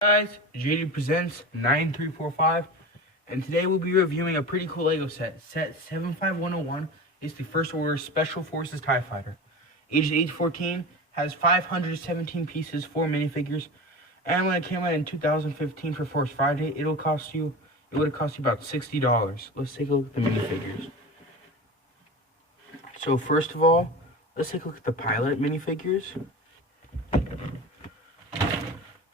Guys, JD presents 9345, and today we'll be reviewing a pretty cool Lego set. Set 75101 is the First Order Special Forces TIE Fighter. Aged 8 to 14, has 517 pieces, 4 minifigures, and when it came out in 2015 for Force Friday, it would have cost you about $60. Let's take a look at the minifigures. So first of all, let's take a look at the pilot minifigures.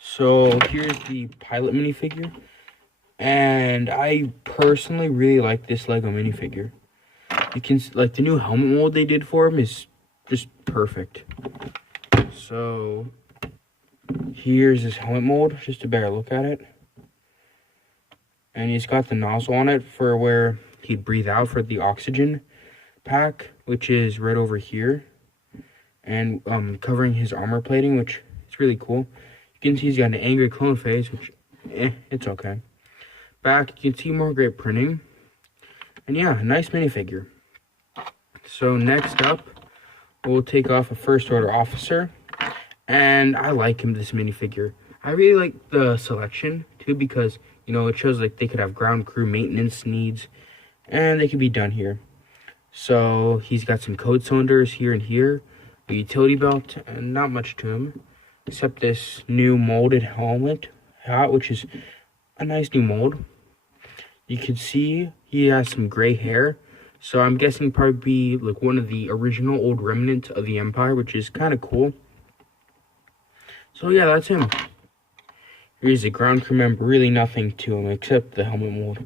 So here's the pilot minifigure, and I personally really like this Lego minifigure. You can like the new helmet mold they did for him is just perfect. So here's his helmet mold, just a better look at it, and he's got the nozzle on it for where he'd breathe out for the oxygen pack, which is right over here, and covering his armor plating, which is really cool. You can see he's got an angry clone face, which, it's okay. Back, you can see more great printing. And yeah, nice minifigure. So next up, we'll take off a First Order officer. And I like him, this minifigure. I really like the selection, too, because, you know, it shows like they could have ground crew maintenance needs. And they could be done here. So he's got some code cylinders here and here. A utility belt, and not much to him. Except this new molded helmet hat, which is a nice new mold. You can see he has some gray hair, so I'm guessing probably be like one of the original old remnants of the Empire, which is kind of cool. So yeah, that's him. Here's a ground crew member, really nothing to him except the helmet mold.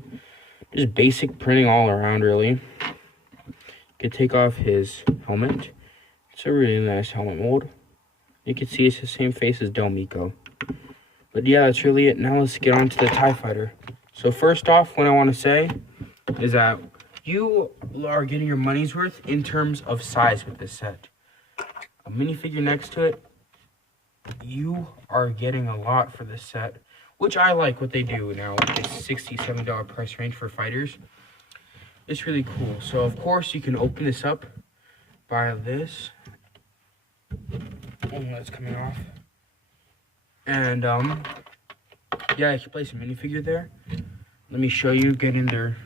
Just basic printing all around, really. You can take off his helmet. It's a really nice helmet mold. You can see it's the same face as Del Meeko. But yeah, that's really it. Now let's get on to the TIE Fighter. So first off, what I want to say is that you are getting your money's worth in terms of size with this set. A minifigure next to it, you are getting a lot for this set, which I like what they do now with this $67 price range for fighters. It's really cool. So of course you can open this up by this. Oh, that's coming off. And yeah, you can place a minifigure there. Let me show you. Get in there.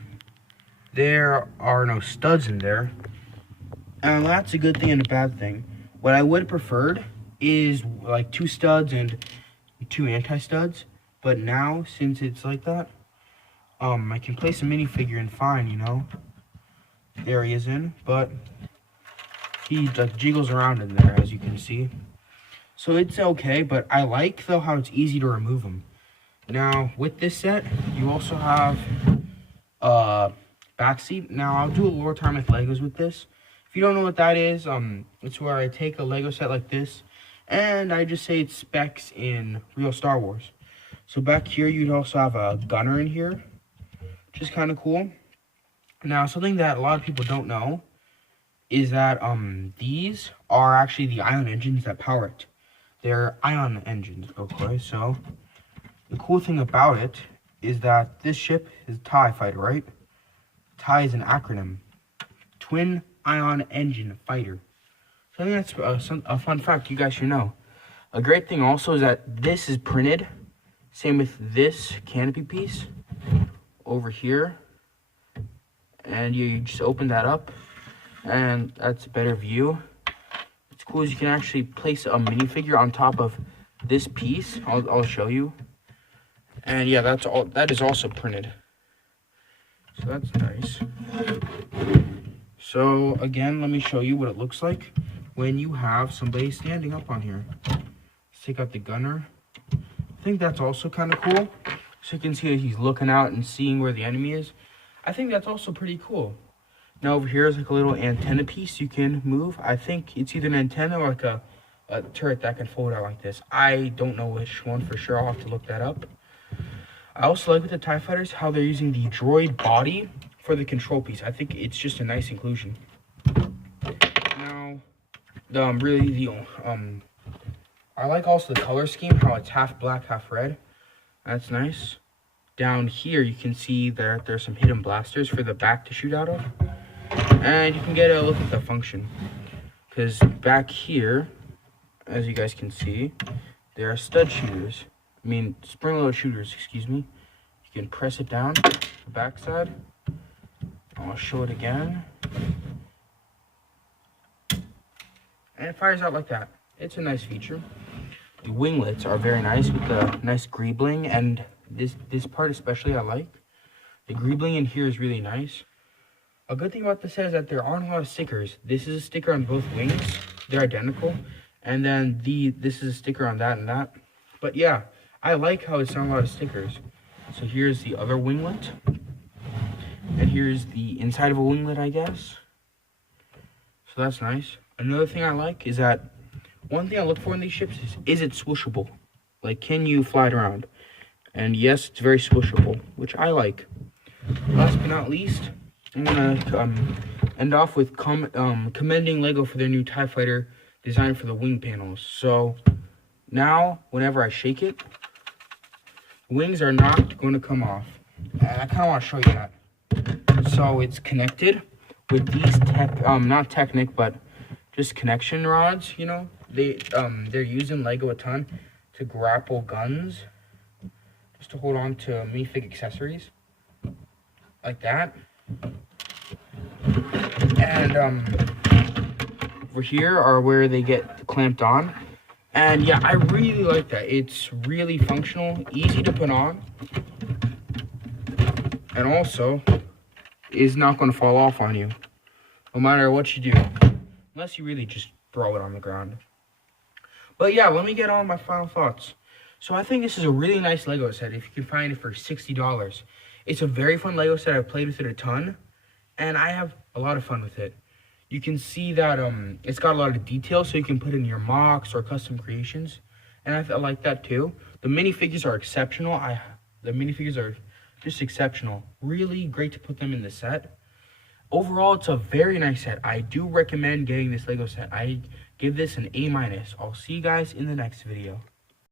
There are no studs in there, and that's a good thing and a bad thing. What I would have preferred is like 2 studs and 2 anti-studs, but now since it's like that, I can place a minifigure and fine, you know. There he is in, but he like jiggles around in there, as you can see. So it's okay, but I like, though, how it's easy to remove them. Now, with this set, you also have backseat. Now, I'll do a lore time with Legos with this. If you don't know what that is, it's where I take a Lego set like this, and I just say it's specs in real Star Wars. So back here, you'd also have a gunner in here, which is kind of cool. Now, something that a lot of people don't know is that these are actually the ion engines that power it. They're ion engines, okay? So the cool thing about it is that this ship is TIE Fighter, right? TIE is an acronym. Twin Ion Engine Fighter. So I think that's a fun fact you guys should know. A great thing also is that this is printed. Same with this canopy piece over here. And you just open that up, and that's a better view. What's cool is you can actually place a minifigure on top of this piece. I'll show you. And yeah, that is also printed. So that's nice. So again, let me show you what it looks like when you have somebody standing up on here. Let's take out the gunner. I think that's also kind of cool. So you can see that he's looking out and seeing where the enemy is. I think that's also pretty cool. Now over here is like a little antenna piece you can move. I think it's either an antenna or like a turret that can fold out like this. I don't know which one for sure. I'll have to look that up. I also like with the TIE Fighters how they're using the droid body for the control piece. I think it's just a nice inclusion. Now, I like also the color scheme, how it's half black, half red. That's nice. Down here, you can see that there's some hidden blasters for the back to shoot out of. And you can get a look at the function. Because back here, as you guys can see, there are stud shooters. spring-loaded shooters, excuse me. You can press it down, the backside. I'll show it again. And it fires out like that. It's a nice feature. The winglets are very nice with the nice greebling, and this part especially I like. The greebling in here is really nice. A good thing about this is that there aren't a lot of stickers. This is a sticker on both wings. They're identical. And then this is a sticker on that and that. But yeah, I like how it's not a lot of stickers. So here's the other winglet. And here's the inside of a winglet, I guess. So that's nice. Another thing I like is that one thing I look for in these ships is it swooshable? Like, can you fly it around? And yes, it's very swooshable, which I like. Last but not least, I'm gonna end off with commending LEGO for their new TIE Fighter design for the wing panels. So now, whenever I shake it, wings are not going to come off. And I kind of want to show you that. So it's connected with these not Technic, but just connection rods. You know, they're using LEGO a ton to grapple guns, just to hold on to minifig accessories like that. And over here are where they get clamped on. And yeah, I really like that. It's really functional, easy to put on, and also is not going to fall off on you, no matter what you do, unless you really just throw it on the ground. But yeah, let me get on my final thoughts. So I think this is a really nice LEGO set if you can find it for $60. It's a very fun LEGO set. I've played with it a ton, and I have a lot of fun with it. You can see that it's got a lot of detail, so you can put in your mocks or custom creations, and I like that too. The minifigures are exceptional. The minifigures are just exceptional. Really great to put them in the set. Overall, it's a very nice set. I do recommend getting this LEGO set. I give this an A-. I'll see you guys in the next video.